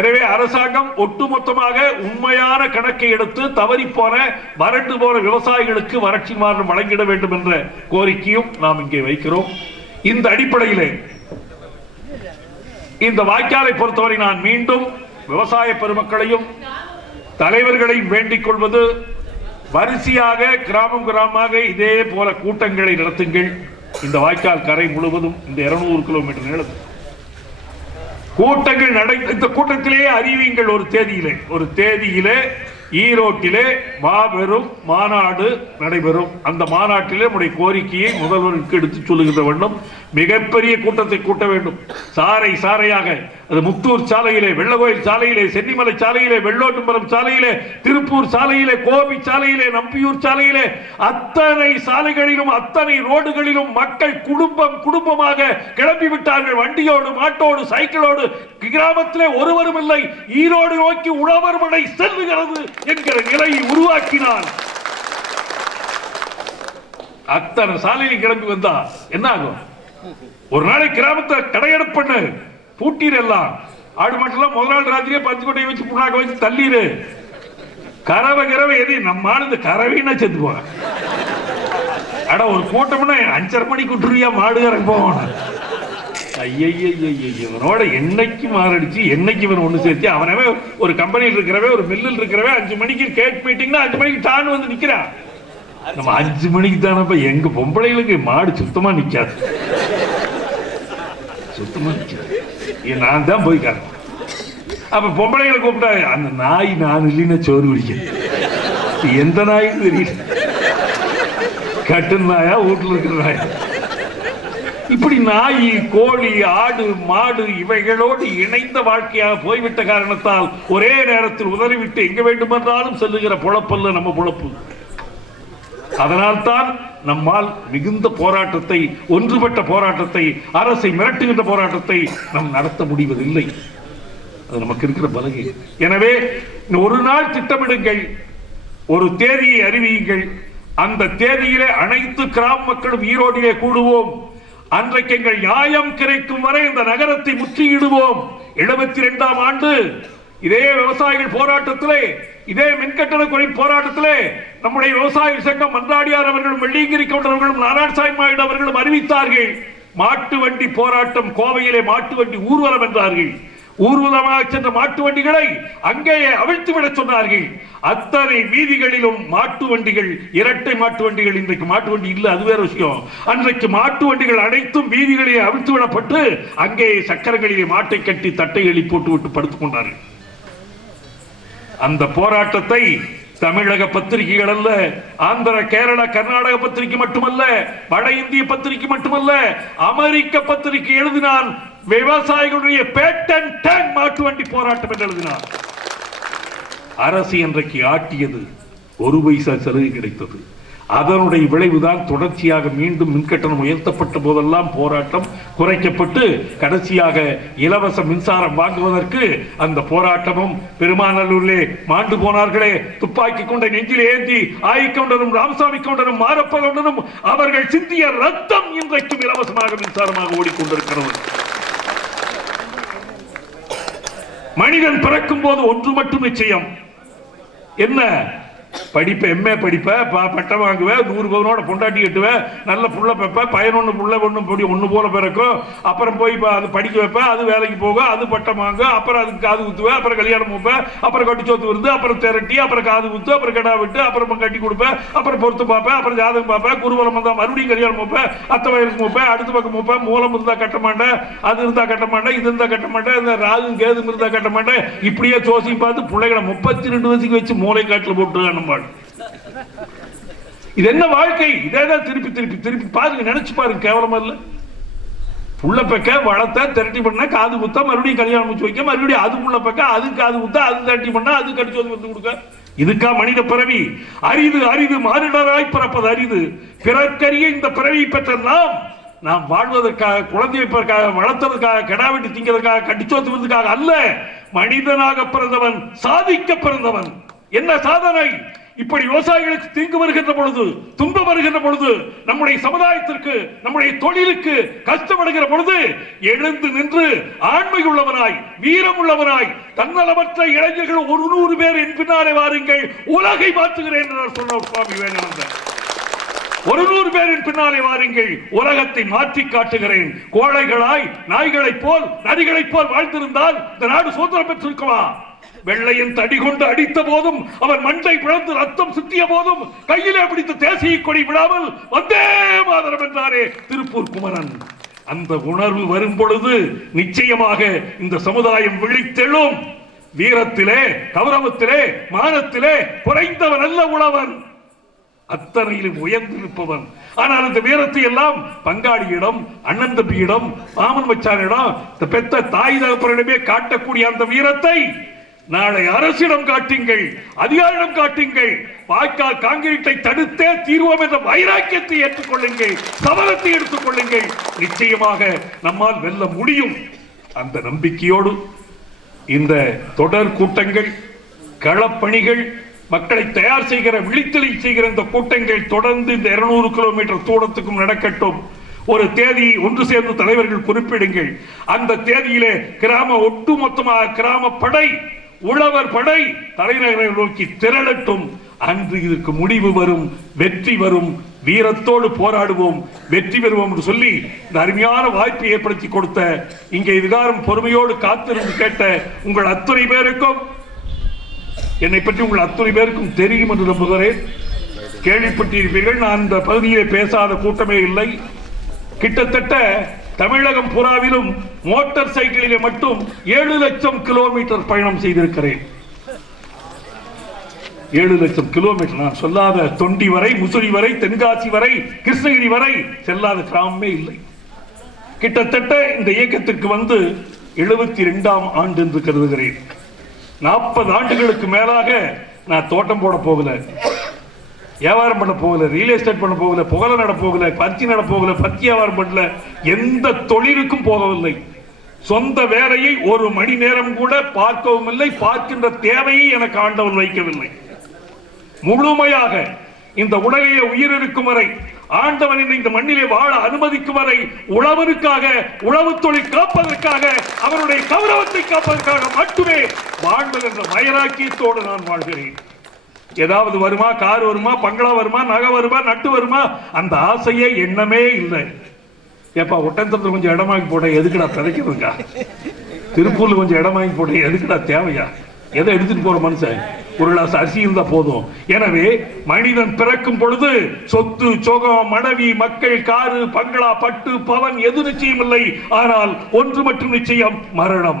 எனவே அரசாங்கம் ஒட்டுமொத்தமாக உண்மையான கணக்கை எடுத்து தவறி போன, வறண்டு போன விவசாயிகளுக்கு வறட்சி நிவாரணம் வழங்கிட வேண்டும் என்ற கோரிக்கையும் நாம் இங்கே வைக்கிறோம். இந்த அடிப்படையிலே இந்த வாய்க்காலை பொறுத்தவரை நான் மீண்டும் விவசாய பெருமக்களையும் தலைவர்களையும் வேண்டிக் கொள்வது, வரிசையாக கிராமமாக இதே போல கூட்டங்களை நடத்துங்கள். இந்த வாய்க்கால் கரை முழுவதும் இந்த 200 கிலோமீட்டர் நீளம் கூட்டங்கள் இந்த கூட்டத்திலேயே அறிவியுங்கள். ஒரு தேதியிலே ஈரோட்டிலே மாபெரும் மாநாடு நடைபெறும். அந்த மாநாட்டிலே நம்முடைய கோரிக்கையை முதல்வருக்கு எடுத்துச் சொல்லுகின்ற வண்ணம் மிகப்பெரிய கூட்டத்தை கூட்ட வேண்டும். சாரையாக அது முத்தூர் சாலையிலே, வெள்ளகோயில் சாலையிலே, சென்னிமலை சாலையிலே, வெள்ளோட்டும்பரம் சாலையிலே, திருப்பூர் சாலையிலே, கோபி சாலையிலே, நம்பியூர் சாலையிலே, அத்தனை சாலைகளிலும் அத்தனை ரோடுகளிலும் மக்கள் குடும்பமாக கிளம்பி விட்டார்கள். வண்டியோடு, மாட்டோடு, சைக்கிளோடு. கிராமத்திலே ஒருவரும் இல்லை. ஈரோடு நோக்கி உழவர் மடை செல்லுகிறது என்கிற நிலையை உருவாக்கினார். அத்தனை சாலையில் கிளம்பி வந்தா என்ன ஆகும்? ஒரு நாளை கிராமத்தை கடையெடுப்பு பண்ணு, பூட்டீர் எல்லாம் ஆடு மாட்டெல்லாம் முதல் நாள் ராத்திரியே 10 கொட்டையை வச்சு புண்ணாக்க வச்சு தள்ளீரு. கறவை எது நம்ம ஆளுந்து கறவைன்னா செத்து போக. அட ஒரு கூட்டம்னா 5:30 மணிக்கு விட்டுருவியா மாடுகாரங்க போகணும். இவனோட என்னைக்கு மாரடிச்சு என்னைக்கு இவன் ஒண்ணு சேர்த்து அவனவே ஒரு கம்பெனியில் இருக்கிறவே ஒரு மில்லில் இருக்கிறவே 5 மணிக்கு கேட் மீட்டிங்னா 5 மணிக்கு டான் வந்து நிக்கிறான். நம்ம 5 மணிக்கு தானப்ப எங்க பொம்பளைகளுக்கு மாடு சுத்தமா நிக்காது, சுத்தமா நிக்காது. நான் தான் போய் காரணம். அப்ப பொம்பளைகளை கூப்பிட்டா அந்த நாய் நான் இல்லைன்னா சோறு குடிக்க எந்த நாயும் தெரியல, கட்டு நாயா வீட்டுல இருக்கிற நாய். இப்படி நாய் கோழி ஆடு மாடு இவைகளோடு இணைந்த வாழ்க்கையாக போய்விட்ட காரணத்தால் ஒரே நேரத்தில் உதறிவிட்டு எங்க வேண்டுமென்றாலும் செல்லுகிற பொழப்பல்ல நம்ம பொழப்பு. அதனால்தான் நம்மால் மிகுந்த போராட்டத்தை, ஒன்றுபட்ட போராட்டத்தை, அரசை மிரட்டுகின்ற போராட்டத்தை நாம் நடத்த முடிவதில்லை. அது நமக்கு இருக்கிற பலகை. எனவே ஒரு நாள் திட்டமிடுங்கள், ஒரு தேதியை அறிவியுங்கள். அந்த தேதியிலே அனைத்து கிராம மக்களும் ஈரோடிலே கூடுவோம். அன்றைக்கு எங்கள் நியாயம் கிடைக்கும் வரை இந்த நகரத்தை முற்றியிடுவோம். 72ஆம் ஆண்டு இதே விவசாயிகள் போராட்டத்திலே, இதே மின்கட்டண குறை போராட்டத்திலே நம்முடைய விவசாய சங்கம் மன்றாடியார் அவர்களும் வெள்ளியங்கிரி கவுண்டர்களும் நாராயணசாமி நாயுடு அவர்களும் அறிவித்தார்கள். மாட்டு வண்டி போராட்டம், கோவையிலே மாட்டு வண்டி ஊர்வலம் என்றார்கள். ஊர்வலமாக சென்ற மாட்டு வண்டிகளை அங்கேயே அவிழ்த்துவிட சொன்னார்கள். அத்தனை வீதிகளிலும் மாட்டு வண்டிகள், இரட்டை மாட்டு வண்டிகள். இன்றைக்கு மாட்டு வண்டி இல்லை, அது வேற விஷயம். அன்றைக்கு மாட்டு வண்டிகள் அனைத்தும் வீதிகளிலே அவிழ்த்து விடப்பட்டு அங்கே சக்கரங்களிலே மாட்டை கட்டி தட்டைகளை போட்டு விட்டு படுத்துக் கொண்டார்கள். அந்த போராட்டத்தை தமிழக பத்திரிகைகள் அல்ல, ஆந்திர கேரளா கர்நாடக பத்திரிகை மட்டுமல்ல, வட இந்திய பத்திரிகை மட்டுமல்ல, அமெரிக்க பத்திரிகை எழுதினான். விவசாயிகளுடைய பேட்டன் மாட்டு வண்டி போராட்டம் என்று எழுதினார். அரசு இன்றைக்கு ஆட்டியது 1 பைசா சலுகை கிடைத்தது. அதனுடைய விளைவுதான் தொடர்ச்சியாக மீண்டும் மின்கட்டணம் உயர்த்தப்பட்ட போதெல்லாம் போராட்டம் குறைக்கப்பட்டு கடைசியாக இலவச மின்சாரம் வாங்குவதற்கு அந்த போராட்டமும் பெருமாநல்லூரிலே மாண்டு போனார்களே, துப்பாக்கி கொண்ட நெஞ்சில் ஏந்தி ஆயிக்கவுண்டரும் ராமசாமி கவுண்டரும் மாரப்ப கவுண்டரும் அவர்கள் சிந்திய ரத்தம் இன்றைக்கும் இலவசமாக மின்சாரமாக ஓடிக்கொண்டிருக்கிறது. மனிதன் பிறக்கும் போது ஒன்று மட்டும் நிச்சயம், என்ன? படிப்ப எம்ஏ படிப்ப, பட்டம் வாங்குவேன், 100 பவுனோட பொண்டாட்டி கட்டுவேன், நல்ல புள்ள பெப்ப, பயனொன்னு புள்ள ஒண்ணு போல பிறக்கும். அப்புறம் போய் அது படிக்க வைப்பேன், அது வேலைக்கு போக, அது பட்டம் வாங்க, அப்புறம் அதுக்கு காது குத்துவேன், அப்புறம் கல்யாணம் வைப்பேன், அப்புறம் கட்டிச்சோத்து வருது, அப்புறம் திரட்டி, அப்புறம் காது குத்து, அப்புறம் கடா விட்டு, அப்புறம் கட்டி கொடுப்பேன், அப்புறம் பொறுத்து பார்ப்பேன், அப்புறம் ஜாதகம் பார்ப்பேன், குருவலம் வந்தா மறுபடியும் கல்யாணம் வைப்பேன், அத்தை வயலுக்கு வைப்பேன், அடுத்த பக்கம் வைப்பேன், மூலம் இருந்தா கட்ட மாட்டேன், அது இருந்தா கட்ட மாட்டேன், இது இருந்தா கட்ட மாட்டேன், இந்த ராகும் கேதும் இருந்தா கட்ட மாட்டேன். இப்படியே ஜோசி பார்த்து பிள்ளைகளை 32 வயசுக்கு வச்சு மூளை காட்டில் போட்டு நம்ம. இது என்ன வாழ்க்கை? இதேதான் திருப்பி திருப்பி திருப்பி பாருங்க, நினைச்சு பாருங்க. கேவலமா இல்ல? புள்ள பெக்க வளர்த்த திரட்டி பண்ண, காது குத்த, மறுபடியும் கல்யாணம் முடிச்சு வைக்க, மறுபடியும் அது புள்ள பெக்க, அது காது குத்த, அது திரட்டி பண்ண, அது கடிச்சு வந்து கொடுக்க. இதுக்கா மனித பிறவி? அரிது அரிது மானிடராய் பிறப்பது அரிது. பிறர்க்கரிய இந்த பிறவி பெற்ற நாம் வாழ்வதற்காக, குழந்தை வைப்பதற்காக, வளர்த்ததற்காக, கெடாவிட்டு திங்கிறதுக்காக, கடிச்சோத்துவதற்காக அல்ல. மனிதனாக பிறந்தவன், சாதிக்க பிறந்தவன். என்ன சாதனை? இப்படி விவசாயிகளுக்கு தீங்கு வருகின்ற பொழுது, துன்பம் வருகின்ற பொழுது, நம்முடைய சமுதாயத்திற்கு, நம்முடைய தொழிலுக்கு கஷ்டப்படுகிற பொழுது எழுந்து நின்று ஆண்மை உள்ளவனாய், வீரம் உள்ளவனாய், தன்னலமற்ற இளைஞர்கள் 100 பேர் என் பின்னாலே வாருங்கள், உலகை மாற்றுகிறேன் என்று சொன்ன சுவாமி விவேகானந்தர். 100 பேரின் பின்னாலே வாருங்கள், உலகத்தை மாற்றி காட்டுகிறேன். கோழைகளாய், நாய்களைப் போல், நரிகளைப் போல் வாழ்ந்திருந்தால் இந்த நாடு சுதந்திரம் பெற்றிருக்குமா? வெள்ளையன் தடி கொண்டு அடித்த போதும், அவன் மண்டை பிளந்து ரத்தம் சுத்திய போதும் கையிலே பிடித்த தேசிய கொடி விடாமல் வந்தே மாதரம் என்றாரே திருப்பூர் குமரன். அந்த உணர்வு வரும் பொழுது நிச்சயமாக இந்த சமுதாயம் விழித்தெழும். வீரத்திலே, கௌரவத்திலே, மானத்திலே குறைந்தவன் அல்ல உழவன், அத்தனையிலும் உயர்ந்திருப்பவன். ஆனால் அந்த வீரத்தை எல்லாம் பங்காளியிடம், அண்ணன் தம்பியிடம், மாமன் மச்சானிடம், பெத்த தாய் தகப்பனிடமே காட்டக்கூடிய அந்த வீரத்தை நாளை அரசிடம் காட்டுங்கள், அதிகாரிடம் காட்டுங்கள். வாய்க்கால் காங்கிரீட்டை தடுத்தே தீர்வோம் என்ற வைராக்கியத்தை ஏற்றுக்கொள்ளுங்கள், சபலத்தை எடுத்துக் கொள்ளுங்கள். நிச்சயமாக நம்மால் வெல்ல முடியும். அந்த நம்பிக்கையோடு இந்த தொடர் கூட்டங்கள், களப்பணிகள், மக்களை தயார் செய்கிற, விழித்தெளி செய்கிற இந்த கூட்டங்கள் தொடர்ந்து இந்த 200 கிலோமீட்டர் தூரத்துக்கும் நடக்கட்டும். ஒரு தேதி ஒன்று சேர்ந்து தலைவர்கள் குறிப்பிடுங்கள். அந்த தேதியிலே கிராம ஒட்டுமொத்தமாக கிராம படை, உழவர் படை தலைநகரை நோக்கி திரளட்டும். அன்று இதற்கு முடிவு வரும், வெற்றி வரும், வீரத்தோடு போராடுவோம், வெற்றி பெறுவோம் என்று சொல்லி இந்த அருமையான வாய்ப்பை ஏற்படுத்தி கொடுத்த, இங்கே இதுகாரம் பொறுமையோடு காத்திருந்து கேட்ட உங்கள் அத்துணை பேருக்கும், என்னை பற்றி உங்கள் அத்துணை பேருக்கும் தெரியும் என்று நம்புகிறேன். கேள்விப்பட்டிருப்பீர்கள், நான் இந்த பகுதியிலே பேசாத கூட்டமே இல்லை. கிட்டத்தட்ட தமிழகம் புறாவிலும் மோட்டார் சைக்கிளிலே மட்டும் 7 லட்சம் கிலோமீட்டர் பயணம் செய்திருக்கிறேன். 7 லட்சம் கிலோமீட்டர். நான் சொல்லாத தொண்டி வரை, முசிறி வரை, தென்காசி வரை, கிருஷ்ணகிரி வரை செல்லாத கிராமமே இல்லை. கிட்டத்தட்ட இந்த இயக்கத்திற்கு வந்து 72ஆம் ஆண்டு என்று கருதுகிறேன். 40 ஆண்டுகளுக்கு மேலாக நான் தோட்டம் போட போகல, வியாபாரம் பண்ண போகல, ரியல் எஸ்டேட் பண்ண போகல, புகழ நட போகல, பருத்தி நட போகல, பருத்தி வியாபாரம் பண்ணல, எந்த தொழிலுக்கும் போகவில்லை. சொந்த வேலையை ஒரு மணி நேரம் கூட பார்க்கவும் இல்லை, பார்க்கின்ற தேவையை எனக்கு ஆண்டவன் வைக்கவில்லை. முழுமையாக இந்த உலகிலே உயிர் இருக்கும் வரை, ஆண்டவன் இந்த மண்ணிலே வாழ அனுமதிக்கும் வரை, உழவனுக்காக, உழவு தொழில் காப்பதற்காக, அவருடைய கௌரவத்தை காப்பதற்காக மட்டுமே வாழ்வது என்ற மயராக்கியத்தோடு நான் வாழ்கிறேன். ஏதாவது வருமா, கார் வருமா, பங்களா வருமா, நகை வருமா, நட்டு வருமா, அந்த ஆசையே எண்ணமே இல்லை. ஏப்பா ஒட்டந்தத்தில் கொஞ்சம் இடமாக்கி போட்ட எதுக்குடா பிதைக்கிறதுக்கா, திருப்பூர்ல கொஞ்சம் இடமாக்கி போட்ட எதுக்குடா தேவையா, எதை எடுத்துட்டு போற மனுஷன், ஒரு கிளாஸ் அரிசி இருந்தா போதும். எனவே மனிதன் பிறக்கும் பொழுது சொத்து, சொகம், மனைவி, மக்கள், காரு, பங்களா, பட்டு, பவன் எது நிச்சயம் இல்லை. ஆனால் ஒன்று மட்டும் நிச்சயம், மரணம்.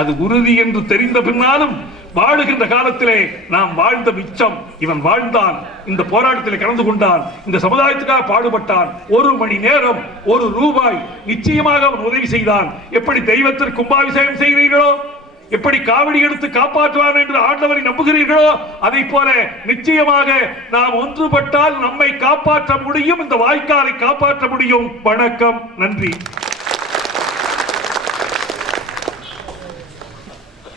அது உறுதி என்று தெரிந்த பின்னாலும் வாழுகின்ற காலத்திலே நாம் வாழ்ந்த மிச்சம். இவன் வாழ்ந்தான், இந்த போராட்டத்தில் கலந்து கொண்டான், இந்த சமுதாயத்துக்காக பாடுபட்டான், 1 மணி நேரம் 1 ரூபாய் நிச்சயமாக அவன் உதவி செய்தான். எப்படி தெய்வத்திற்கு கும்பாபிஷேகம் செய்கிறீர்களோ, எப்படி காவடி எடுத்து காப்பாற்றுவான் என்று ஆண்டவரை நம்புகிறீர்களோ, அதை போல நிச்சயமாக நாம் ஒன்றுபட்டால் நம்மை காப்பாற்ற முடியும், இந்த வாய்க்காலை காப்பாற்ற முடியும். வணக்கம், நன்றி.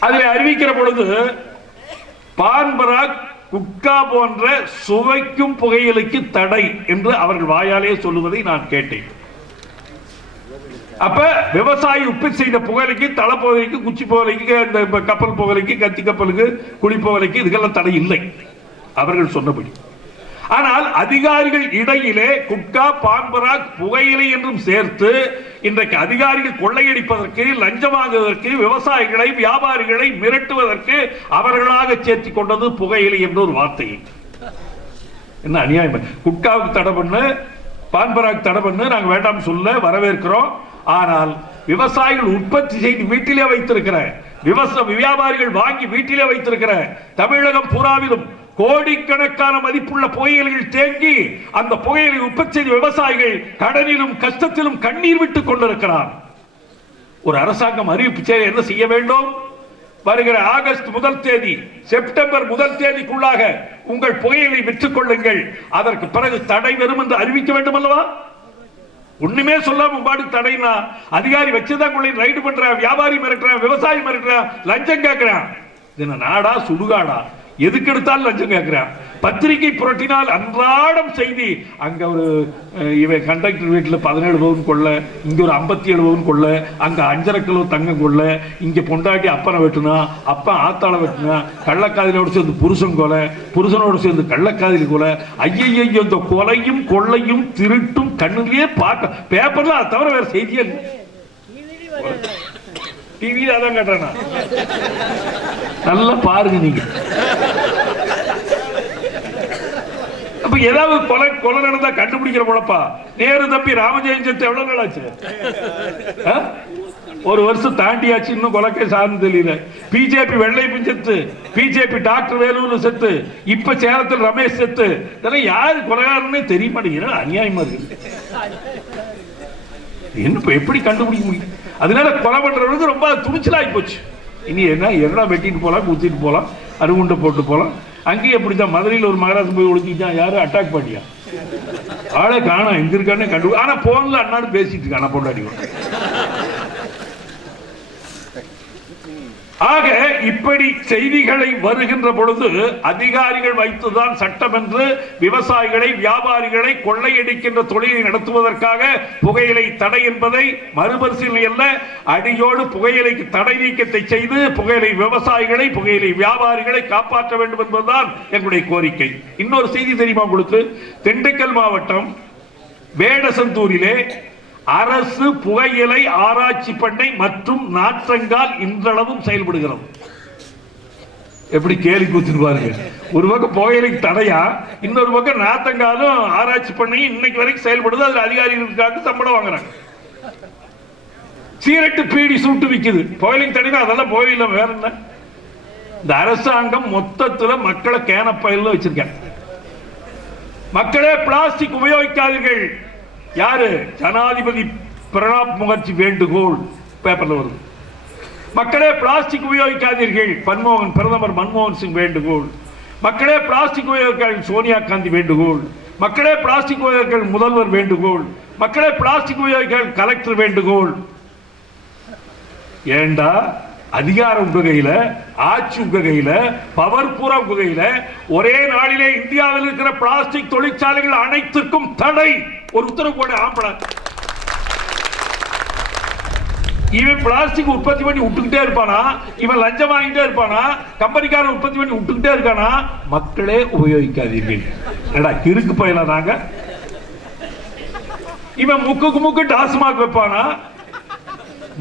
அதில் அறிவிக்கிற பொழுது பான்பராக், குட்கா போன்ற சுவைக்கும் புகையிலைக்கு தடை என்று அவர்கள் வாயாலே சொல்லுவதை நான் கேட்டேன். அப்ப விவசாயி உற்பத்தி செய்த புகையிலைக்கு, தலை புகையிலைக்கு, குச்சி புகையிலைக்கு, இந்த கப்பல் புகையிலைக்கு, கத்தி கப்பலுக்கு, குழி புகையிலைக்கு இதுக்கெல்லாம் தடை இல்லை அவர்கள் சொன்னபடி. ஆனால் அதிகாரிகள் இடையிலே குட்கா, பான்பராக், புகையிலை என்றும் சேர்த்து இன்றைக்கு அதிகாரிகள் கொள்ளையடிப்பதற்கு, லஞ்சம் வாங்குவதற்கு, விவசாயிகளை, வியாபாரிகளை மிரட்டுவதற்கு அவர்களாக சேர்த்து கொண்டது புகையிலை என்ற ஒரு வார்த்தை. என்ன அநியாயம்! குட்காவுக்கு தடை பண்ணு, பான்பராக் தடை பண்ணு, நாங்கள் வேண்டாம் சொல்ல வரவேற்கிறோம். ஆனால் விவசாயிகள் உற்பத்தி செய்து வீட்டிலே வைத்திருக்கிற, வியாபாரிகள் வாங்கி வீட்டிலே வைத்திருக்கிற தமிழகம் பூராவிலும் கோடிக்கணக்கான மதிப்புள்ள புகையிலைகள் தேங்கி அந்த புகையிலை உற்பத்தி செய்த விவசாயிகள் கடனிலும் கஷ்டத்திலும் கண்ணீர் விட்டுக் கொண்டிருக்கிறார். ஒரு அரசாங்கம் அறிவிப்பு என்ன செய்ய வேண்டும்? வருகிற ஆகஸ்ட் 1 தேதி, செப்டம்பர் 1 தேதிக்குள்ளாக உங்கள் புகையிலை விற்றுக் கொள்ளுங்கள், அதற்கு பிறகு தடை வரும் என்று அறிவிக்க வேண்டும் அல்லவா? ஒண்ணுமே சொல்லாம பாடு தடைனா அதிகாரி வச்சுதான் கொள்ளை ரைடு பண்றான், வியாபாரி மிரட்டுறான், விவசாயி மிரட்டுறான், லஞ்சம் கேட்கிறான். இது நாடா சுடுகாடா? எதுக்கு எடுத்தாலும் லஞ்சம் கேட்கிறான். பத்திரிகை புரட்டினால் அன்றாடம் செய்தி, அங்க ஒரு இவன் கண்டக்டர் வீட்டில் 17 பவுன் கொள்ள, இங்க ஒரு 57 பவுன் கொள்ள, அங்க 5.5 கிலோ தங்கம் கொள்ள, இங்க பொண்டாட்டி அப்பனை வெட்டுனா, அப்பன் ஆத்தாள வெட்டுனா, கள்ளக்காதலோடு சேர்ந்து புருஷன் கொலை, புருஷனோடு சேர்ந்து கள்ளக்காதலி கொலை. ஐயையோ, இந்த கொலையும் கொள்ளையும் திருட்டும் கண்ணுலயே பார்க்க, பேப்பர்ல அதை தவிர வேற செய்தியே இல்லை. டிவியில அதான் கேட்டானா? நல்லா பாருங்க நீங்க. அப்ப ஏதாவது கொலை நடந்தா கண்டுபிடிக்கிற போலப்பா. நேரு தம்பி ராமஜெயம் செத்து எவ்வளவு நாள் ஆச்சு? 1 வருஷம் தாண்டியாச்சு, இன்னும் கொலைக்கே சார்ந்து தெரியல. பிஜேபி வெள்ளை செத்து, பிஜேபி டாக்டர் வேலூர் செத்து, இப்ப சேலத்தில் ரமேஷ் செத்து. இதெல்லாம் யாரு கொலைகாரன்னே தெரிய மாட்டேங்கிற, அநியாயமா இருக்கு. என்ன எப்படி கண்டுபிடிக்க முடியும்? அதனால கொலை பண்றவங்களுக்கு ரொம்ப துணிச்சலாகி போச்சு. இனி என்ன வெட்டிட்டு போலாம், குத்திட்டு போலாம், அருகுண்டை போட்டு போலாம். அங்கேயும் அப்படித்தான். மதுரையில் ஒரு மகாராஜ் போய் ஒழிச்சிட்டான். யாரு? அட்டாக் பண்ணியா? ஆளே காணா, எங்க இருக்கானே கண்டு. ஆனா போன்ல அண்ணாடு பேசிட்டு இருக்கான பொண்டாடி. ஆக இப்படி செய்திகளை வருகின்ற பொழுது அதிகாரிகள் வைத்துதான் சட்டம் என்று விவசாயிகளை வியாபாரிகளை கொள்ளையடிக்கின்ற தொழிலை நடத்துவதற்காக புகையிலை தடை என்பதை மறுபரிசீலனை அல்ல, அடியோடு புகையிலைக்கு தடை நீக்கத்தை செய்து புகையிலை விவசாயிகளை புகையிலை வியாபாரிகளை காப்பாற்ற வேண்டும் என்பதுதான் எங்களுடைய கோரிக்கை. இன்னொரு செய்தி தெரியுமா உங்களுக்கு? திண்டுக்கல் மாவட்டம் வேடசந்தூரிலே அரசு புகையிலை ஆராய்ச்சி பண்ணை மற்றும் நாற்றங்கால் இன்றளவும் செயல்படுகிறது. எப்படி கேலி கூத்துன்னு பாருங்க. ஒரு பக்கம் புகையிலைக்கு தடையா, இன்னொரு பக்கம் நாற்றங்காலும் ஆராய்ச்சி பண்ணை இன்னைக்கு வரைக்கும் செயல்படுது. அதுல அதிகாரிகளுக்காக சம்பளம் வாங்குறாங்க. சீரட்டு பீடி சுட்டு விக்குது. புகையிலைக்கு தடைனா அதெல்லாம் புகையில வேற என்ன? இந்த அரசாங்கம் மொத்தத்துல மக்களை கேனப்பயில வச்சிருக்காங்க. மக்களே பிளாஸ்டிக் உபயோகிக்காதீர்கள். யாரு? ஜனாதிபதி பிரணாப் முகர்ஜி வேண்டுகோள் பேப்பர்ல வருது. மக்களே பிளாஸ்டிக் உபயோகிக்காதீர்கள். பிரதமர் மன்மோகன் சிங் வேண்டுகோள். மக்களே பிளாஸ்டிக் உபயோகிக்காதீர்கள். சோனியா காந்தி வேண்டுகோள். மக்களே பிளாஸ்டிக் உபயோகிக்காதீர்கள். முதல்வர் வேண்டுகோள். மக்களே பிளாஸ்டிக் உபயோகிக்காதீர்கள். கலெக்டர் வேண்டுகோள். ஏண்டா அதிகாரம் உங்க கையில, ஆட்சி உங்க கையில, பவர் பூரா உங்க கையில. ஒரே நாளிலே இந்தியாவில் இருக்கிற பிளாஸ்டிக் தொழிற்சாலைகள் அனைத்திற்கும் தடை ஒரு உத்தரவு போட ஆம்பளை. இவன் பிளாஸ்டிக் உற்பத்தி பண்ணி விட்டுக்கிட்டே இருப்பானா? இவன் லஞ்சம் வாங்கிட்டே இருப்பானா? கம்பெனிக்காரன் உற்பத்தி பண்ணி விட்டுக்கிட்டே இருக்கானா? மக்களே உபயோகிக்காதீர்கள். இருக்கு பயில நாங்க. இவன் முக்குக்கு முக்கு டாஸ்மாக் வைப்பானா?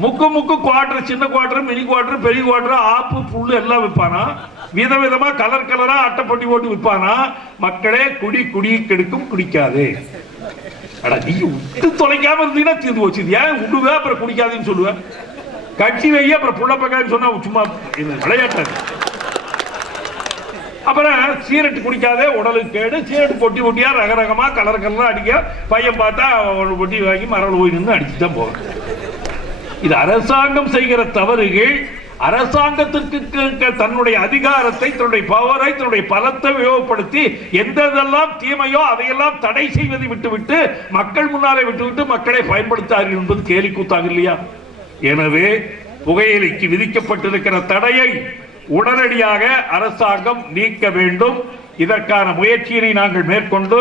முக்கு முக்கு குவார்டர், சின்ன குவார்டர், மினி குவார்டர், பெரிய குவார்டர், ஆப்பு புல்லு எல்லாம் விற்பானா? விதவிதமா கலர் கலரா அட்டைப்பட்டி போட்டு விற்பானா? மக்களே குடி குடி கெடுக்கும், குடிக்காதே. நீ விட்டு தொலைக்காம இருந்தீங்கன்னா தீர்ந்து போச்சு. ஏன் விடுவே அப்புறம் குடிக்காதுன்னு சொல்லுவேன். கட்சி வைய அப்புறம் புள்ள பக்கான்னு சொன்னா சும்மா விளையாட்டாது. அப்புறம் சீரட்டு குடிக்காதே, உடலுக்கு கேடு. சீரட்டு பொட்டி பொட்டியா ரகரகமா கலர் கலரா அடிக்க, பையன் பார்த்தா பொட்டி வாங்கி மரல் போய் நின்று அடிச்சு தான் போவேன். இது அரசாங்கம் செய்கிற தவறுகள். அரசாங்கத்திற்கு தன்னுடைய அதிகாரத்தை, தன்னுடைய பவரை, தன்னுடைய பலத்தை உபயோகப்படுத்தி எந்தெல்லாம் தீமையோ அதையெல்லாம் தடை செய்வதை விட்டுவிட்டு மக்கள் முன்னாலே விட்டுவிட்டு மக்களை பயன்படுத்தார்கள் என்பது கேலி கூத்தாக இல்லையா? எனவே புகையிலைக்கு விதிக்கப்பட்டிருக்கிற தடையை உடனடியாக அரசாங்கம் நீக்க வேண்டும். இதற்கான முயற்சியினை நாங்கள் மேற்கொண்டு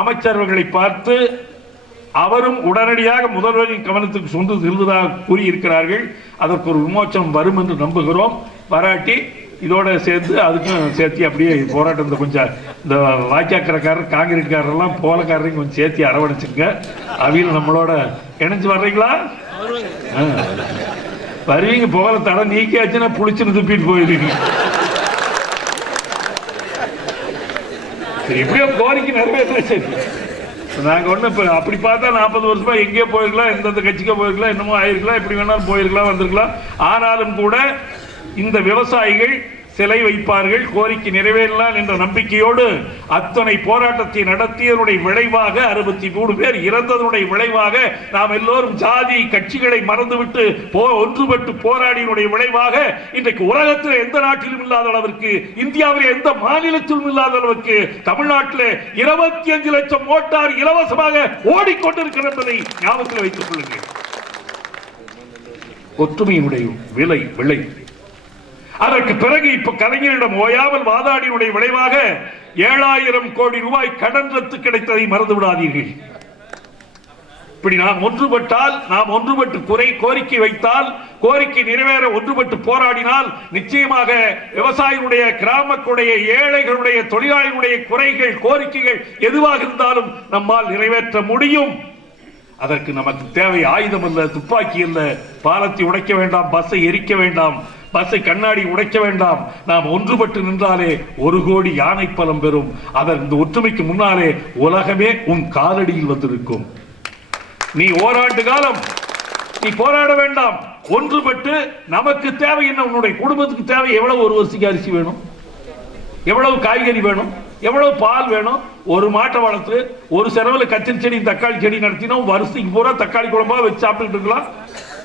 அமைச்சர்களை பார்த்து அவரும் உடனடியாக முதல்வரின் கவனத்துக்கு சொந்து செல்வதாக கூறியிருக்கிறார்கள். அதற்கு ஒரு விமோச்சனம் வரும் என்று நம்புகிறோம். வராட்டி இதோட சேர்த்து அதுக்கும் சேர்த்து அப்படியே போராட்டத்தை கொஞ்சம் இந்த வாய்க்காக்கரக்காரர் காங்கிரீட்காரெல்லாம் போலக்காரரையும் கொஞ்சம் சேர்த்து அரவணைச்சுங்க. அவையில் நம்மளோட இணைஞ்சு வர்றீங்களா? வருவீங்க. புகழ தடை நீக்கியாச்சுன்னா புளிச்சுன்னு துப்பிட்டு போயிருவீங்க. சரி, எப்படியோ கோரிக்கை நிறைவேற்ற. சரி, நாங்க ஒண்ணு அப்படி பார்த்தா 40 வருஷமா எங்கேயோ போயிருக்கலாம், எந்தெந்த கட்சிக்கோ போயிருக்கலாம், என்னமோ ஆயிருக்கலாம், எப்படி வேணாலும் போயிருக்கலாம், வந்திருக்கலாம். ஆனாலும் கூட இந்த விவசாயிகள் சிலை வைப்பார்கள், கோரிக்கை நிறைவேறலாம் என்ற நம்பிக்கையோடு அத்தனை போராட்டத்தை நடத்தியதனுடைய விளைவாக 63 பேர் இறந்ததனுடைய விளைவாக நாம் எல்லோரும் ஜாதி கட்சிகளை மறந்துவிட்டு ஒன்றுபட்டு போராடினுடைய விளைவாக இன்றைக்கு உலகத்தில் எந்த நாட்டிலும் இல்லாத அளவிற்கு, இந்தியாவில் எந்த மாநிலத்திலும் இல்லாத அளவுக்கு தமிழ்நாட்டில் 25 லட்சம் மோட்டார் இலவசமாக ஓடிக்கொண்டிருக்கிறது என்பதை ஞாபகத்தில் வைத்துக் கொள்ளுங்கள். ஒற்றுமையினுடைய விளை. அதற்கு பிறகு இப்ப கலைஞரிடம் ஓயாமல் வாதாடினுடைய விளைவாக 7000 கோடி ரூபாய் கடன் ரத்து கிடைத்ததை மறந்து விடாதீர்கள். இப்படி நாம் ஒன்றுபட்டால், நாம் ஒன்றுபட்டு கோரிக்கை வைத்தால், கோரிக்கை நிறைவேற ஒன்றுபட்டு போராடினால் நிச்சயமாக விவசாயிகளுடைய, கிராமக்குடைய, ஏழைகளுடைய, தொழிலாளிகளுடைய குறைகள், கோரிக்கைகள் எதுவாக இருந்தாலும் நம்மால் நிறைவேற்ற முடியும். அதற்கு நமக்கு தேவை ஆயுதம் அல்ல, துப்பாக்கி அல்ல. பாலத்தை உடைக்க வேண்டாம், பஸ்ஸை எரிக்க வேண்டாம், பஸ்ஸை கண்ணாடி உடைக்க வேண்டாம். நாம் ஒன்றுபட்டு நின்றாலே 1 கோடி யானை பலம் பெறும். அதன் இந்த ஒற்றுமைக்கு முன்னாலே உலகமே உன் காலடியில் வந்திருக்கும். நீ ஓராண்டு காலம் நீ போராட வேண்டாம். ஒன்றுபட்டு நமக்கு தேவை என்ன? உன்னுடைய குடும்பத்துக்கு தேவை எவ்வளவு? 1 வருஷத்துக்கு அரிசி வேணும், எவ்வளவு காய்கறி வேணும், எவ்வளவு பால் வேணும். ஒரு மாட்டை வளர்த்து ஒரு செலவில் கத்திரி செடி, தக்காளி செடி நடத்தினோம். வருஷத்துக்கு பூரா தக்காளி குழம்பா வச்சு சாப்பிட்டு இருக்கலாம்,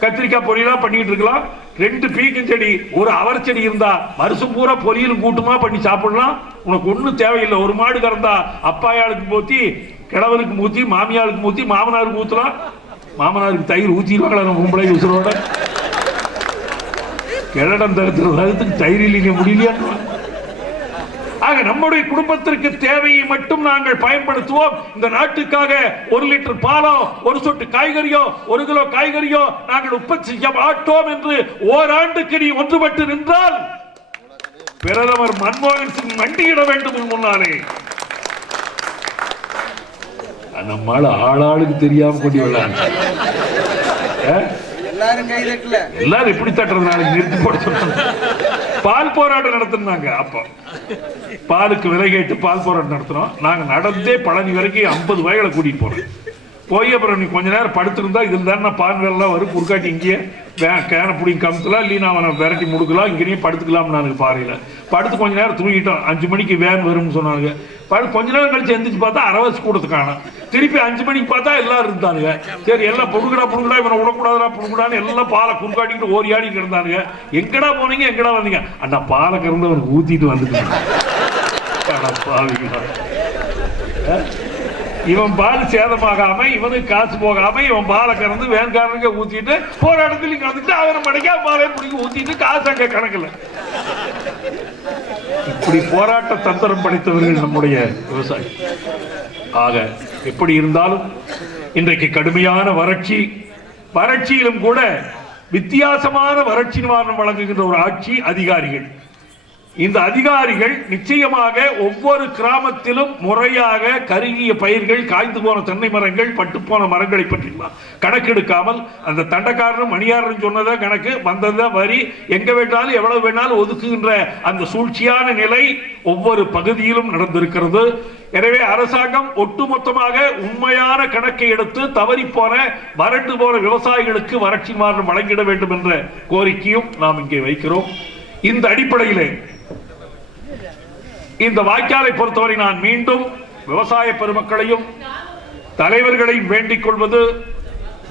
கத்திரிக்காய் பொரியலா பண்ணிட்டு இருக்கலாம். 2 பீக்கன் செடி, ஒரு அவரை செடி இருந்தா வருஷம் பூரா பொரியலும் கூட்டுமா பண்ணி சாப்பிடலாம். உனக்கு ஒன்னும் தேவையில்லை. ஒரு மாடு கறந்தா அப்பாயாளுக்கு ஊத்தி, கிழவனுக்கு ஊத்தி, மாமியாளுக்கு ஊத்தி, மாமனாருக்கு ஊத்தலாம். மாமனாருக்கு தயிர் ஊத்திடுவாங்களா நம்ம மும்பளை உசுரோட? கிழடம் தகுத்துக்கு தைரியம் முடியலையா? ஆக நம்முடைய குடும்பத்திற்கு தேவையை மட்டும் நாங்கள் பயன்படுத்துவோம். இந்த நாட்டுக்காக 1 லிட்டர் பாலோ 1 சொட்டு காய்கறியோ 1 கிலோ காய்கறியோ நாங்கள் உற்பத்தி செய்ய மாட்டோம் என்று ஓராண்டுக்கு நீ ஒன்றுபட்டு நின்றால் பிரதமர் மன்மோகன் சிங் மண்டியிட வேண்டும் முன்னாலே. நம்மால ஆளாளுக்கு தெரியாம கொண்டு விளையாடு எல்லாரும் எப்படி தட்டுறது நாளைக்கு நிறுத்தி போட சொன்னாங்க. பால் போராட்டம் நடத்தினாங்க. அப்ப பாலுக்கு விலை கேட்டு பால் போராட்டம் நடத்தினோம். நாங்க நடந்தே பழனி வரைக்கும் 50 வயலை கூட்டிட்டு போறோம். போய் அப்புறம் நீ கொஞ்ச நேரம் படுத்திருந்தா இதுல தானே பால் வேலை வரும், குறுக்காட்டி இங்கேயே கேன பிடிங்க கமுக்கலாம், இல்லைன்னா அவனை விரட்டி முடுக்கலாம், இங்கேயும் படுத்துக்கலாம். நானுக்கு பாறையில படுத்து கொஞ்ச நேரம் தூங்கிட்டோம். 5 மணிக்கு வேன் வரும்னு சொன்னாங்க. கொஞ்ச நேரம் கழிச்சு எந்திரிச்சு பார்த்தா அரவஸ் கூடத்து காணும். திருப்பி 5 மணிக்கு பார்த்தா எல்லாரும் இருந்தானுங்க. சரி எல்லாம் புடுங்கடா இவனை விடக்கூடாதுடா புடுங்கடான்னு எல்லாம் பாலை குறுக்காட்டிக்கிட்டு ஓரியாடிட்டு இருந்தானுங்க. எங்கடா போனீங்க எங்கடா வந்தீங்க? அண்ணா பாலை கறந்து அவனுக்கு ஊத்திட்டு வந்துட்டு இவன் பால் சேதமாகாம இவனுக்கு காசு போகாம இவன் பாலை கறந்து வேன்காரனுக்கு ஊத்திட்டு போராட்டத்திலையும் கலந்துட்டு அவனை மடைக்கா பாலை பிடிக்க ஊத்திட்டு காசு அங்க கணக்குல. இப்படி போராட்ட தந்திரம் படைத்தவர்கள் நம்முடைய விவசாயி. ஆக எப்படி இருந்தாலும் இன்றைக்கு கடுமையான வறட்சியிலும் கூட வித்தியாசமான வறட்சி நிவாரணம் வழங்குகின்ற ஒரு ஆட்சி அதிகாரிகள். இந்த அதிகாரிகள் நிச்சயமாக ஒவ்வொரு கிராமத்திலும் முறையாக கருகிய பயிர்கள், காய்ந்து போன தென்னை மரங்கள், பட்டுப்போன மரங்களை பற்றி கணக்கெடுக்காமல் அந்த தண்டக்காரனும் மணியாரன் சொன்னதா கணக்கு, வந்ததா வரி, எங்க வேணாலும் எவ்வளவு வேணாலும் ஒதுக்குகின்ற அந்த சூழ்ச்சியான நிலை ஒவ்வொரு பகுதியிலும் நடந்திருக்கிறது. எனவே அரசாங்கம் ஒட்டுமொத்தமாக உண்மையான கணக்கை எடுத்து தவறி போன வறண்டு போன விவசாயிகளுக்கு வறட்சி நிவாரணம் வழங்கிட வேண்டும் என்ற கோரிக்கையும் நாம் இங்கே வைக்கிறோம். இந்த அடிப்படையிலே இந்த வாய்க்காலை பொறுத்தவரை நான் மீண்டும் விவசாய பெருமக்களையும் தலைவர்களையும் வேண்டிக் கொள்வது,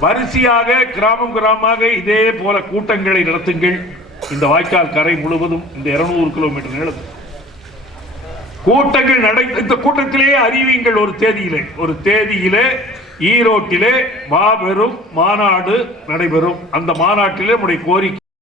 வரிசையாக கிராமமாக இதே போல கூட்டங்களை நடத்துங்கள். இந்த வாய்க்கால் கரை முழுவதும் இந்த 200 கிலோமீட்டர் நீளம் கூட்டங்கள் இந்த கூட்டத்திலேயே அறிவியுங்கள். ஒரு தேதியிலே ஈரோட்டிலே மாபெரும் மாநாடு நடைபெறும். அந்த மாநாட்டிலே நம்முடைய கோரிக்கை